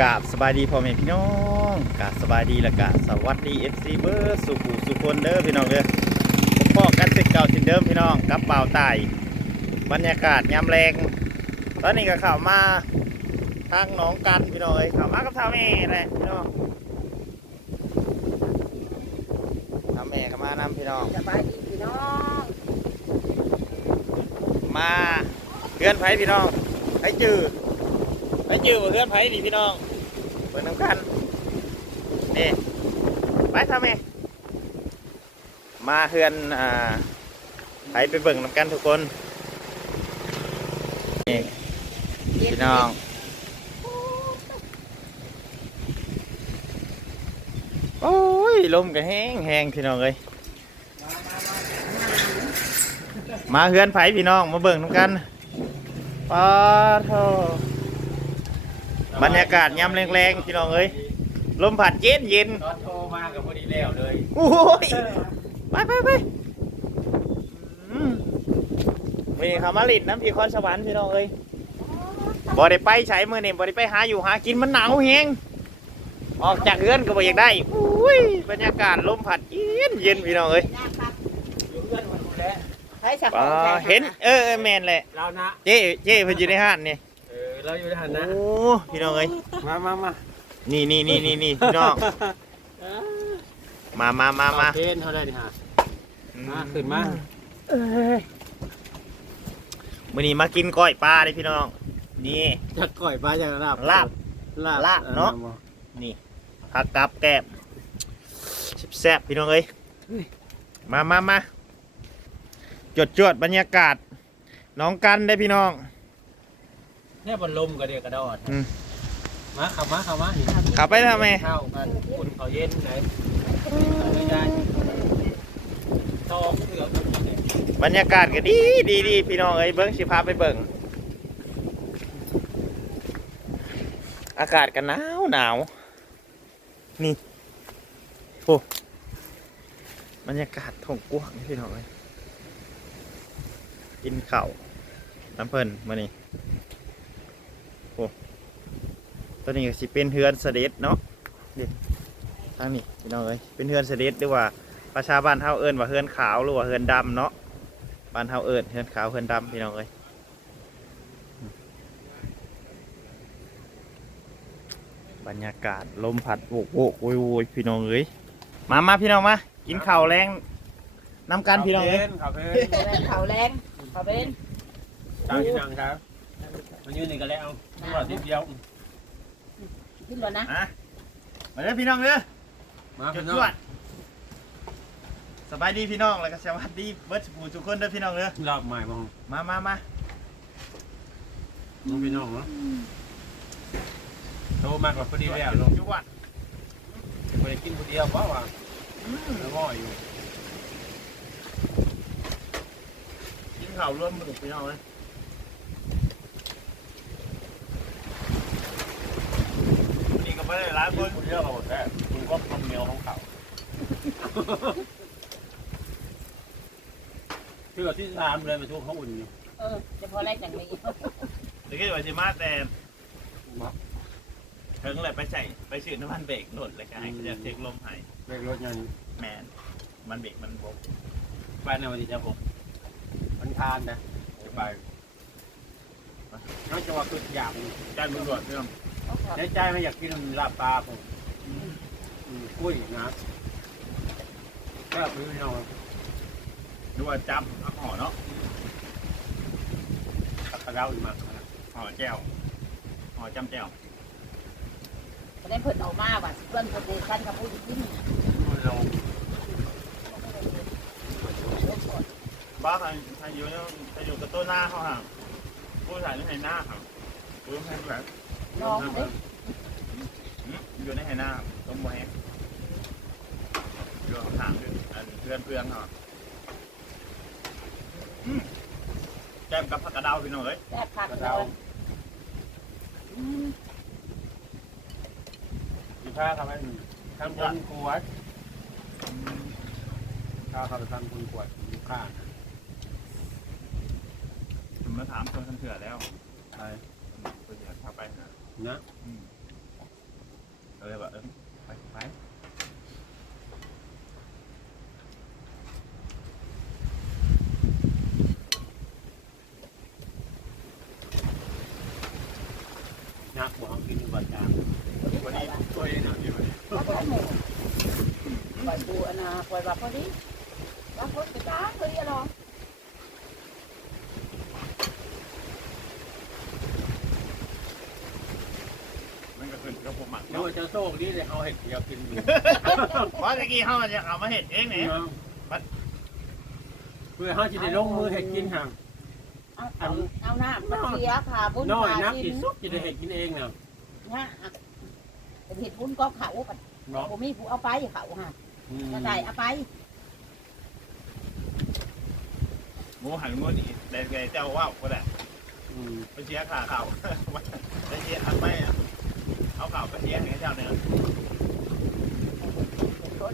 กราบสบายดีพ่อแม่พี่น้องกราบสบายดีและกะสวัสดีเอฟซีเบอร์สุขุสุคนเด้อพี่น้องเด้อผมพ่อกันเสร็จเก่าทินเดิมพี่น้องกับเป่าวตายบรรยากาศยามแรงตอนนี้ก็เข้ามาทางหนองกันพี่น้องเอ้ยเข้ามากับท่าแม่แหละพี่น้องท่าแม่ก็มานำพี่น้องสบายดีพี่น้องมาเพื่อนไผพี่น้องไผจือ ไผจือบ่เพื่อนไผนี่พี่น้องเบิ่งน้ำกันนี่ไปทำไมมาเพื่อนอ่าไผ่ไปเบิ่งน้ำกันทุกคนนี่พี่น้องโอ้ยลมก็แห้งแห้งพี่น้องเลยมาเพื่อนไผพี่น้องมาเบิ่งน้ำกันปาโท บรรยากาศยามแรงๆพี่น้องเอ้ยลมผัดเย็นเย็นตอนโทรมากับพอดีแล้วเลยโอ้ยไปไปไปอืมมีคำมาลิดน้ำพี่คอนสวรรค์พี่น้องเอ้ยบ่ได้ไปใช้มือนี่บ่ได้ไปหาอยู่หากินมันหนาวแฮงออกจากเรือนก็บ่อยากได้อุ้ยบรรยากาศลมผัดเย็นเย็นพี่น้องเอ้ยอยู่เพื่อนคนดูแลให้สักอ่าเห็นเออเออแม่นแหละเรานะเจ๊เจ๊เพิ่นอยู่ในห้านนี่ เออเราอยู่ในหันโอ้นะพี่น้องเอ้ยมามามานี่นี่นี่นี่นี่พี่น้องมามามามาเทนเขาได้ดิฮะมาขึ้นมามื้อนี้มากินก้อยปลาเลยพี่น้อง นี่จะก่อยปลาจะลาบลาบลาบลาบเนาะนี่ผักกับแก้มแซ่บๆพี่น้องเอ้ยมามามาจดจวดๆบรรยากาศน้องกันได้อพี่น้อง เนี่ยบนลมกระเดียกระดอดอืม มาขับมาขับมานี่ขับไปทำไมข้าวกันอุ่นเขาวเย็นไหนไม่ได้ทองเหลืองบรรยากาศก็ดีดีดีพี่น้องเอ้ยเบิ้งสิพาไปเบิ่งอากาศก็หนาวหนาวนี่โอ้บรรยากาศทงกว้างนี่พี่น้องเอ้ยกินข้าวน้ำเพิ่นมานี่ โอ้ตัวนี้ก็สิเป็นเฮือนเสด็จเนาะเด็ทางนี้พี่น้องเอ้ยเป็นเฮือนเสด็จหรือว่าประชาบ้านเฮาเอิ้นว่าเฮือนขาวหรือว่าเฮือนดำเนาะบ้านเฮาเอิ้นเฮือนขาวเฮือนดำพี่น้องเอ้ยบรรยากาศลมพัดโวกโวกโวยโวยพี่น้องเอ้ยมามาพี่น้องมากินข้าวแรงน้ำกันพี่น้องเอ้ยขับเพนเขาแรงเขาเป็นตามที่นั่งครับ มันยืนนี่ก็แล้วทุกวันทีเดียวขึ้นแล้วนะอะมาเด้อพี่น้องเด้อมาจุพี่ดน้จองวดสบายดีพี่น้องแล้วก็สวัสดีเบิร์ดผู้ทุกคนเด้อพี่น้องเด้อรอบใหม่บ้างมามามาน้องพี่น้องเนาะโตมากกว่าพอดีแล้วจุเนาะดจวดไปกินคนเดียวเพราะว่าแล้วก็อยู่กินข้าวร่วมมือพี่น้องเลยนี่ก็ ไม่ได้ร้ายกิคนนคนเดียวเราหมดแค่คุณก็ทำเมียวของเขาคือแบบที่สามเลยมาช่วงเขาอุ่นอยู่เออจะพอแรกจังเลยตะกี้ว่าสิมาแต่ถึงเลยไปใส่ไปฉีดน้ำมันเบรกหล่นเลยก็ให้จะเช็คลมให้เบรกรถยังแมนมันเบรกมันบกไปในวันที่จะผมมันทานนะไปนอกจากว่าคืออยากใจมือรวดพี่อง ในใจไม่อยากกินลาบปลาผมกุ้ยนะก็พี่น้องดูว่าจับเอาห่อเนาะตักกระเดาอีกมาห่อแก้วห่อจำแก้วจะได้เพิ่นออกมาว่าเพื่อนคนเดียวกันกับผู้ที่กินเราบ้าใครใครอยู่เนี่ยใครอยู่กับต้นหน้าเขาห่างผู้ชายนี่ในหน้าครับผู้ชายแบบ น้องเด้อยู่ในไหน้าต้มบัวแห้งอยู่ห่างๆด้วยอันเพื่อนเพื่อนเขาอืมแก้มกับผักกระเดาวพี่น้องเอ้ยแซ่บผักกระเราเดาดีผ้าทำให้ทำคนกวดถ้าเขาไปทำคนกวดลูกค้าผมมาถามคนทันเถื่อแล้วใช่คนเถื่อพาไปนะ นะอืมเลยแบบเออไปไปนักหัวกินบัตรจางวันนี้ตัวเองนะอยู่ก็ใช้หมูปล่อยปูอันน่ะปล่อยแบบพอดีแล้วพอดีจ้าพอดีหรอ มันก็ขึ้นกับ ผมหมักเดี๋ยวจะโชคดีเลยเอาเห็ดเดียวกินอยู่เพราะตะกี้เขาจะเอามาเห็ดเองเนี่ยเพื่อเขาจะได้ลงมือเห็ดกินห่างเอาเอาเอาหน้ามันเสียค่ะบุญน้อยพานักกิที่นสุดจะได้เห็ดกินเองนะเนี่ยเป็นเห็ดบุญก็เขาปัดเนาะผมมีผู้เอาไปเขาฮะจะได้เอาไปหมูหันงูนี่แต่แกเจ้าว่าวก็ได้อืมไปเชียร์ขาเข่าไปเชียร์ทันไปอะ เอาเข่าไปเชียร์ให้เจ้าเนี่ยเป็นรถ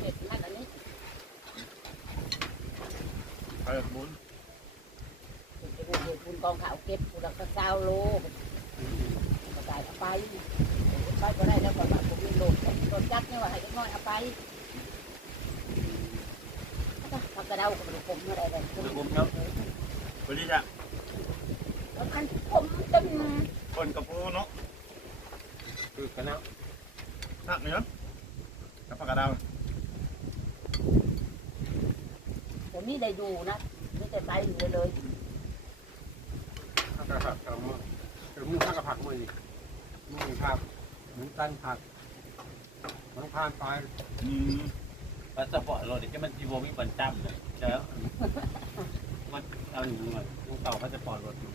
เห็ดนั่นอันนี้เออหมุนเป็นเห็ดบุญกองขาวเก็บผู้ละก็เก้าโลก็ได้เอาไปไปก็ได้แล้วก็ว่าผมมีโลกต้นจักนี่ยว่าให้เล็กน้อยเอาไปผักกระเดากับผมอะไรแบบนี้ผมครับริจาคแล้วมันผมจะคนกระปูเนาะ คือกันนะทักเนื้อกับผักกระดาวผมนี่ได้ดูนะนี่แต่ไปอยู่เลยถ้ากระผักเอามือถึงมือข้ากระผักมือนี่มือผักเหมือนกันผักมันผ่านไปอืมพาสปอร์ตเราเนี่ยมันจีโวมีบันจ้ำเลยแล้วมันเอาอย่างนี้มาต้องเต่าพาสปอร์ตรถอยู่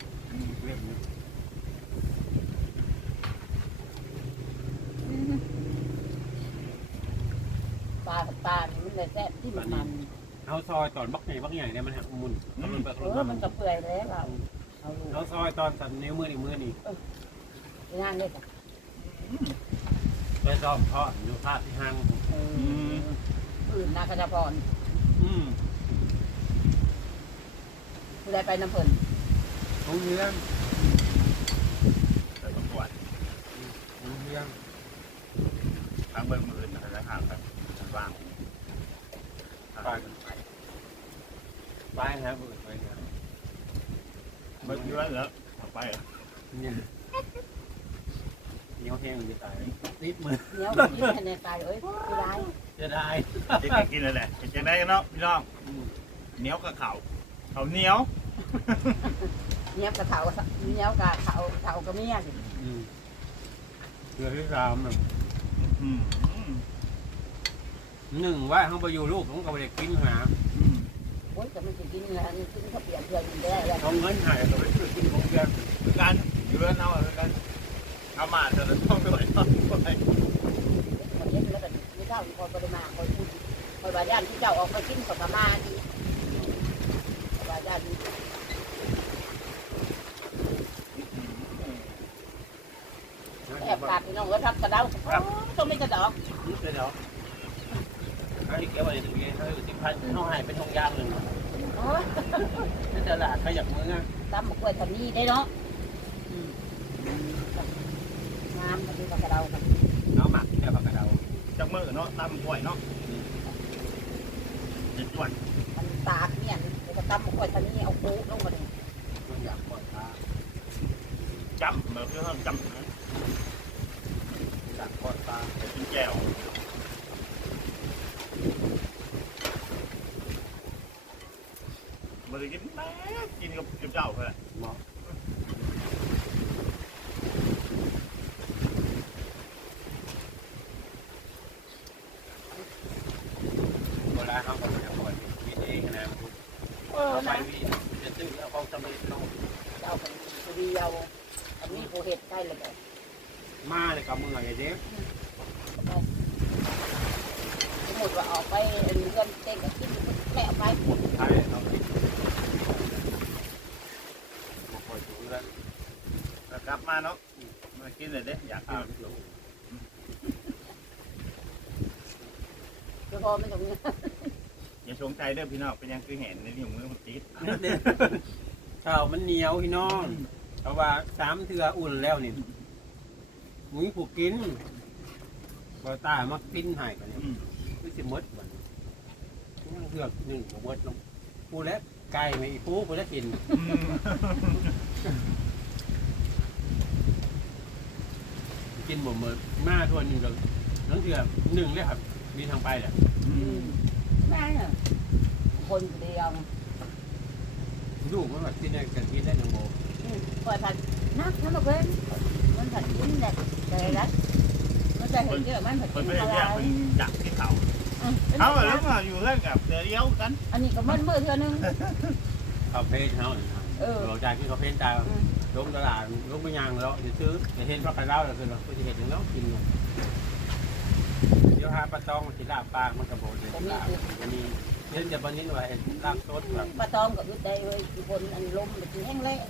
เว็บนี้ ปลาปลานี่มันเลยแซ่บที่มันมันเอาซอยตอนบักใหญ่บักใหญ่เนี่ยมันหักมุนมันแบบเออมันก็เปื่อยแล้วเราเอาลูเอาซอยตอนสันนิ้วมือนี่มือนี่งานเลยจ้ะไปซ้อมทอดอยู่ภาพที่ห้างเอออื่นนาคจพรอืมผู้ใดไปน้ำเพลินโรงเรียนแต่ประกวดโรงเรียนทางเบิ่งมืออื่นนะทางครับ ว่างไปกันไปไปครับเบิดไปครับเบิ่งเยอะแล้วไปเนี่ยเหนียวแห้งจะตายนิดมือเนี้ยกินให้ในตายเอ้ยผู้ร้ายจะได้จะกินอะไรจะได้เนาะพี่น้องเหนียวกับเข่าเขาเหนียวเนี้ยกระเถาเนี้ยกระเถาเถากระเมียสิอืมเรือที่สามน่ะอืม หนึ่งว่าเขาไปอยู่ลูกผมก็ไปกินหาอืมโอ้ยแต่มันจะกินอะไรกินข้าวเปียกเกลือกินได้แล้วเอาเงินใหายก็ไปซื้อกินของเดือนคือกันอยู่เรือนเอาคือกันเอามาจะต้องไปไหวต้องไปมันเล็กแล้วแบบไม่เจ้าคอยปริมาคอยพูดคอยบาย่านที่เจ้าออกไปกินกับมาดีบาย่านแอบกาดพี่น้องเอ้ยทับกระเดาต้องไม่กระดอกนี่เลย เนาะไอ้เกี่ยวอะไรตรงนี้เขาสิพันเขาหายเป็นทงยางหนึ่งโอ้ยที่ตลาดขยับมือนะตำมะกล้วยทำนี้ได้เนาะงามก็คือกระเดาครับเอาหมักแค่ผักกระเดาจักมือเนาะตำป่วยเนาะจิตจวนมันตากเนี่ยแล้วก็ตำมะกล้วยทำนี้เอาปูลงมาเลยอยากปล่อยปลาจำแบบคือนเขาจำนะอยากปล่อยปลากินแก้ว มันจะกินแม่กินกับเจ้าเลยเหมาะเวลาเขาก็จะปล่อยวิธีนะเออเอาไปนะวีจะซื้อเอาของสำเร็จลงเจ้าเป็นผู้เดียวอันนี้ผู้เห็ดใกล้เลยแบบมาเลยกับมือไงเจ๊สมมติว่าออกไปเงินเต็งกับที่แม่ไปใช่เราคิดมา ปล่อยถุงแล้วแล้วกลับมาเนาะมากินเลยเด้อยากกิอ้าวนหลงคือพอไม่ตรงนี้อย่าชงใจเด้อพี่น้องเป็นยังคือเห็นในนิ้วมือมันติดข้าวมันเหนียวพี่น้องเพราะว่าสามเทืออุ่นแล้วนี่มุ้ยผูกกินบ่ตายมากินให้กันเนี่ยอืมไม่สิหมดมันยังเลือกหนึ่งของหมดลงปูแล้วไก่ไม่อีปูปูแล้วกินอืม กินหมดหมดมาทวนหนึ่งก็นั่นคือหนึ่งเลยครับ มีทางไปแหละอือืมมได้เหรอคนเดียวลูกมันแบบกินได้กันกินได้หนึ่งโมอืมปล่อยผัดนักนั่นมาเป็นมันผัดกินแบบแต่ละมันจะเห็นเยอะมันผัดเพิ่กินนไม่ได้อะไรเรียกเพิ่นอยากที่เขาอืมเอาแล้วมาอยู่เรื่องกับเดียวกัน อันนี้ก็มันมือเท่านึงเขาเพจเขาเนี่ยครับ เออเราจากที่เขาเพจตาอืมลงตลาดลงไปยางแล้วจะซื้อจะเห็นปลากระเล่าแล้วคือเราก็จะเห็นแล้วกินเนาะเดี๋ยวหาปลาตองกินลาบปลามันกระโบนเลยลาบจะมีเล่นจะบันนี้ไว้ลาบสดแบบปลาตอมกับยุดได้เลยอีกคนอันลมมันกินแห้งเละ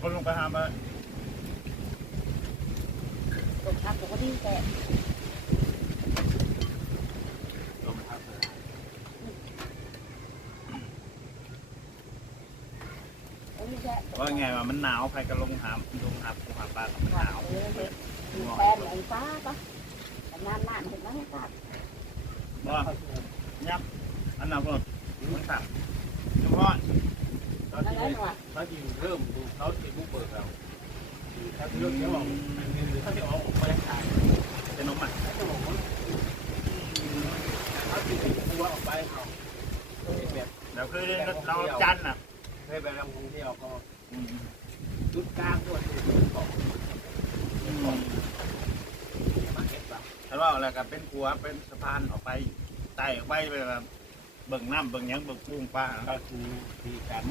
คนลงไปหามาตกทักก็ดีแต่ ลมพัดเลย อันนี้แค่ ว่าไงว่ามันหนาวใครก็ลงหาลงหาปูหาปลาก็มันหนาวแปลนไอ้ฟ้าปะนานนานเห็นไหมครับว่ายับอันนั้นพวกมันตัดเฉพาะเขานั่นจะแหละหน่อยเขาจะเริ่มเขาจะบุกเบิกเราเขาจะเริ่มเดี๋ยวบอกเขาจะออกไปขายเป็นนมอะเขาจะบอกว่าเขาจะตัวออกไปเขาแบบเดี๋ยวคือเราจันอะเคยไปลำพงที่เราก็ จุดกลางตัวที่ของอืมาเก็บแบบถ้นว่าอะไรกับเป็นครัวเป็นสะพานออกไปไต่ออกไปไปแบบเบิ่งน้ำเบิ่งหยังเบิ่งปุ้งปลา ก็คือที่การ